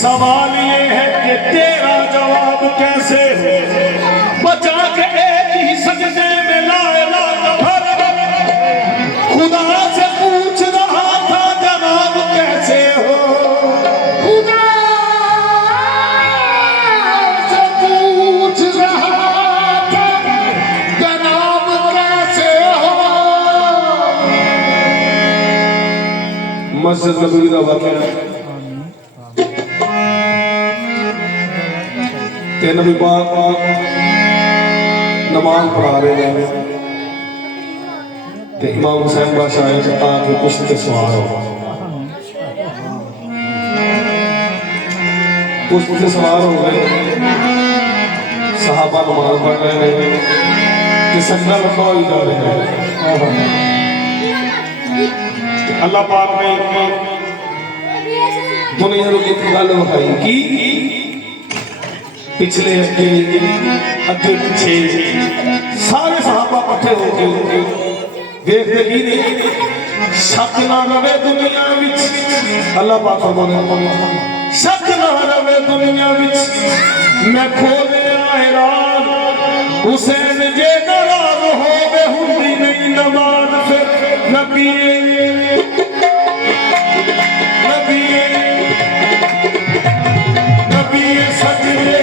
सवाल ये है कि तेरा जवाब कैसे हो, बचा के एक ही सजदे में ला इलाहा भर खुदा से पूछ रहा था जनाब कैसे हो, खुदा से पूछ रहा था जनाब कैसे हो। मस्जिद नबवी का वाक़या ते नबी पाक नमाज पढ़ा रहे हैं ते इमाम हुसैन बादशाह आके कुश्ती सवार हो, कुश्ती सवार हो गए, सहाबा नमाज पढ़ रहे हैं ते सजदा लंबा हो जा रहे हैं। अल्लाह पाक ने दुनिया की गल विखाई की पिछले अगे पिछे सारे सहाबा इकट्ठे होके देखते ही नहीं, शक ना रवे दुनिया विच। अल्लाह पाक फरमाने शक ना रवे दुनिया विच मैं खोले हैरान हुसैन जे नाराज हो गए हुंदी नहीं नमाज फिर नबी सजदे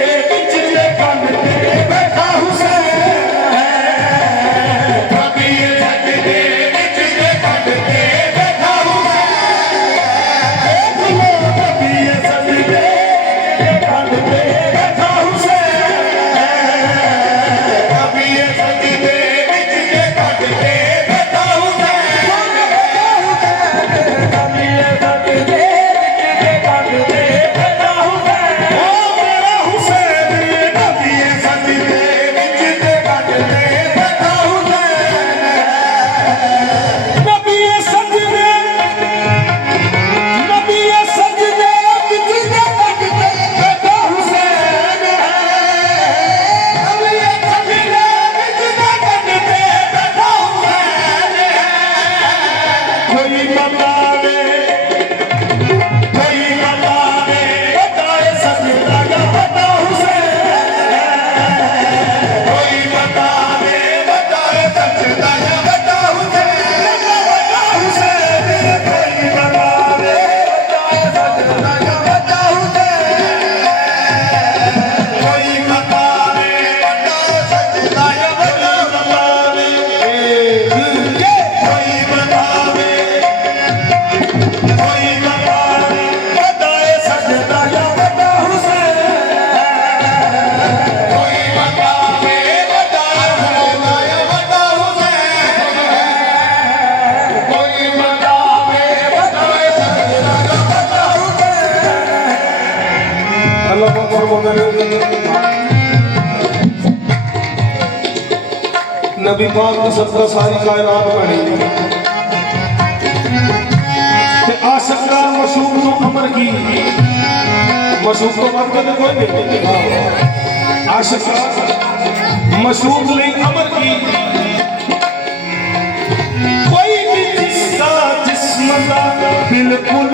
नबी पाक की सदका सारी कायनात बनी ते आशिक का मशूक तो अमर की मशूक तो मर के कोई नहीं, आशिक का मशूक नहीं अमर की कोई भी जिसका जिस्म का बिल्कुल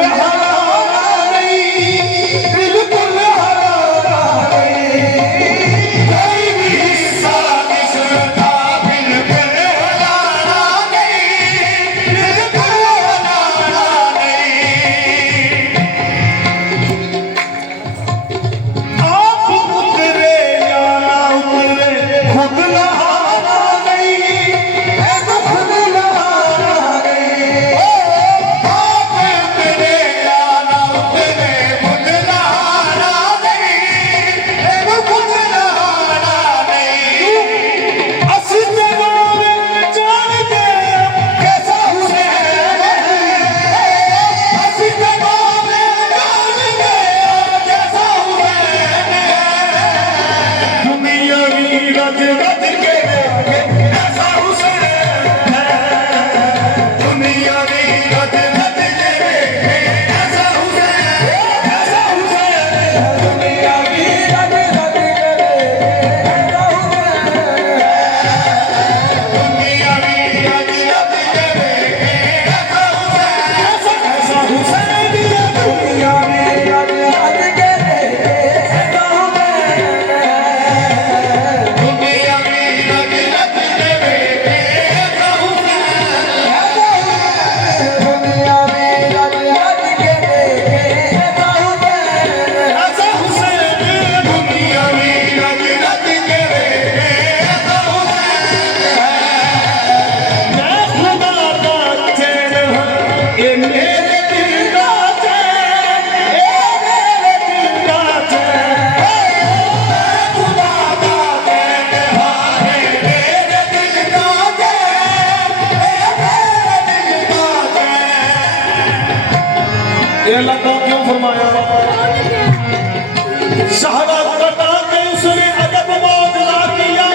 शहरत कटा के उसने अजब मौजला किया।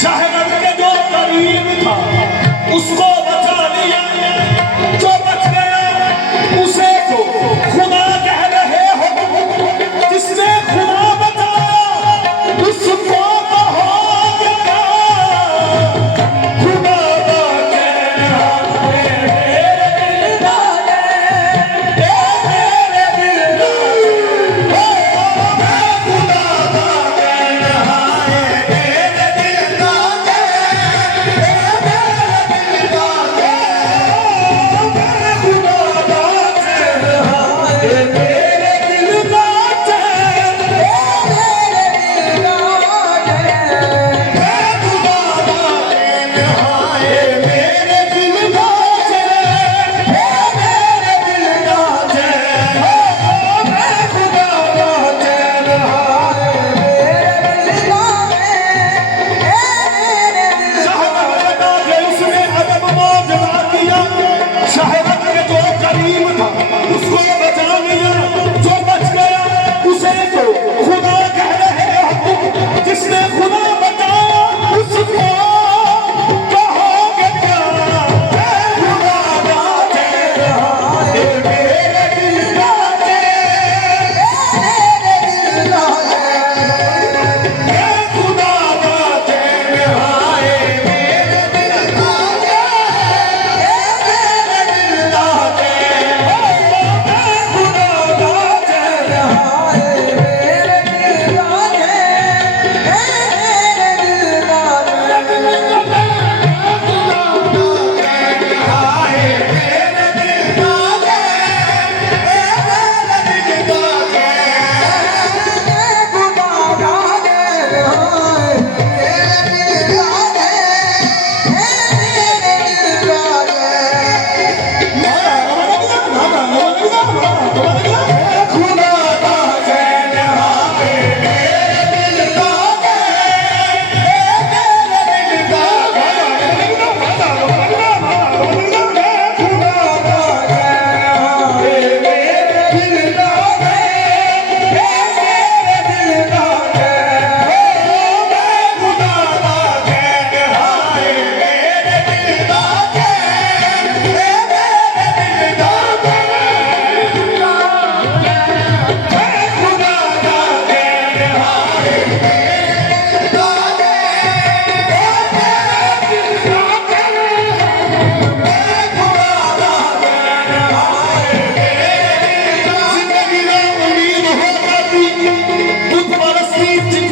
शहरत के जो करीब था उसको बचा लिया, जो बच गया उसे तो खुदा कह रहे हो। जिसने खुदा बचाया उसको कहोगे क्या? खुदा का कहना है मेरे दिल का, खुदा का कहना है मेरे दिल का, शहरत के जो करीब था उसको बचा लिया, जो बच गया उसे तो खुदा कह रहे हो। जिसने खुदा बचाया उसको कहोगे क्या? खुदा का चेहरा है मेरे दिल का, खुदा का चेहरा है मेरे दिल का,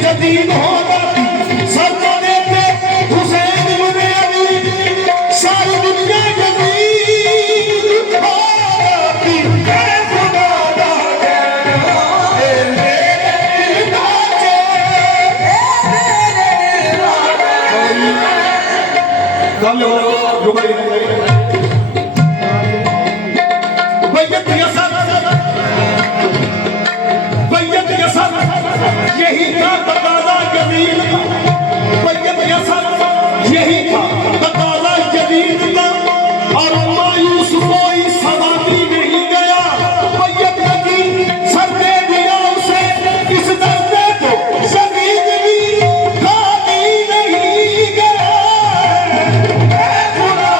जदीद हो जाती, सबको देते हुसैन इब्ने अली, सारी दुनिया जदीद हो जाती। खुदा का कहना है मेरे दिल का यही था तकाज़ा जदीद का, बैयत यसर यही था तकाज़ा जदीद का। और मायूस कोई सवाती नहीं गया, बैयत की सर दे दिया उसे, इस दर्द को शदीद भी खाली नहीं गया। खुदा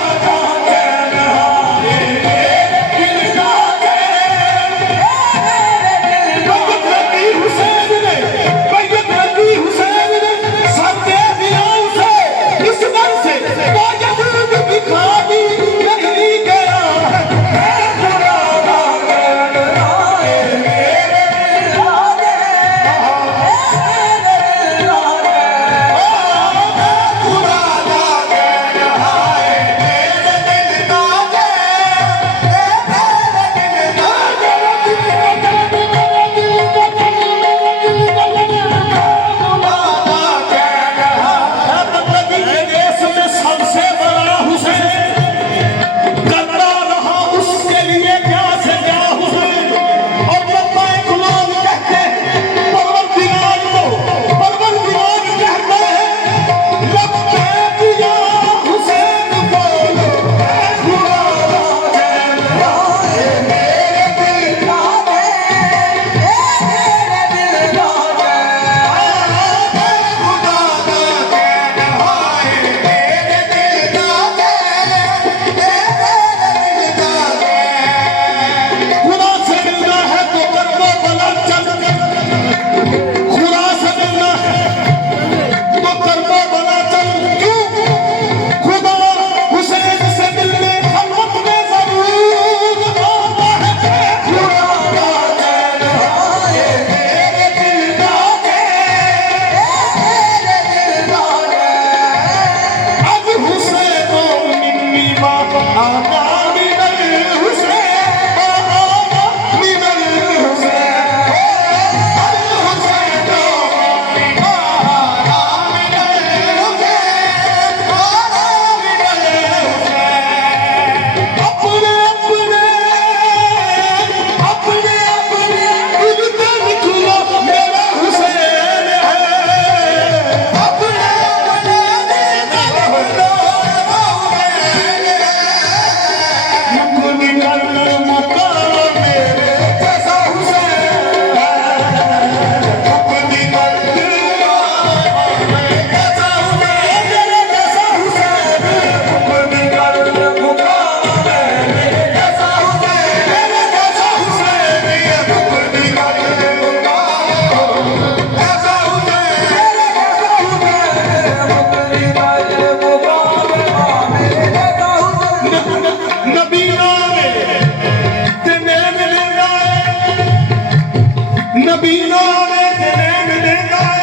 नबीना ने जन्म देना